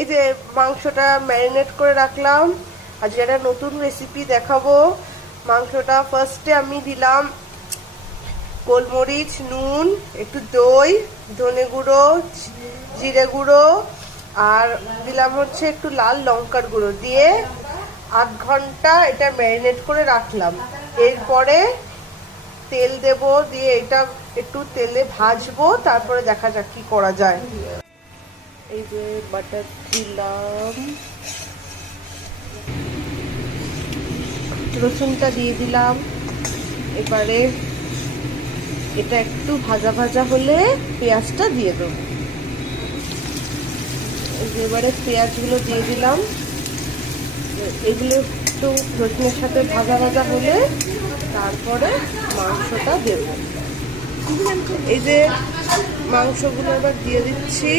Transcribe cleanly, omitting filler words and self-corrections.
এই যে মাংসটা ম্যারিনেট করে রাখলাম। আজ একটা নতুন রেসিপি দেখাবো। মাংসটা ফার্স্টে আমি দিলাম গোলমরিচ, নুন, একটু দই, ধনে গুঁড়ো, জিরে গুঁড়ো আর দিলাম হচ্ছে একটু লাল লঙ্কার গুঁড়ো দিয়ে 8 ঘন্টা এটা ম্যারিনেট করে রাখলাম। এরপরে তেল দেব, দিয়ে এটা একটু তেলে ভাজবো, তারপরে দেখা যাক কি করা যায়। এই যে বাটার দিলাম, রসুনটা দিয়ে দিলাম। এবারে এটা একটু ভাজা ভাজা হলে পেঁয়াজটা দিয়ে দেবো। এবারে পেঁয়াজগুলো দিয়ে দিলাম। এগুলো একটু রসুনের সাথে ভাজা ভাজা হলে তারপরে মাংসটা দেব। এই যে মাংসগুলো এবার দিয়ে দিচ্ছি।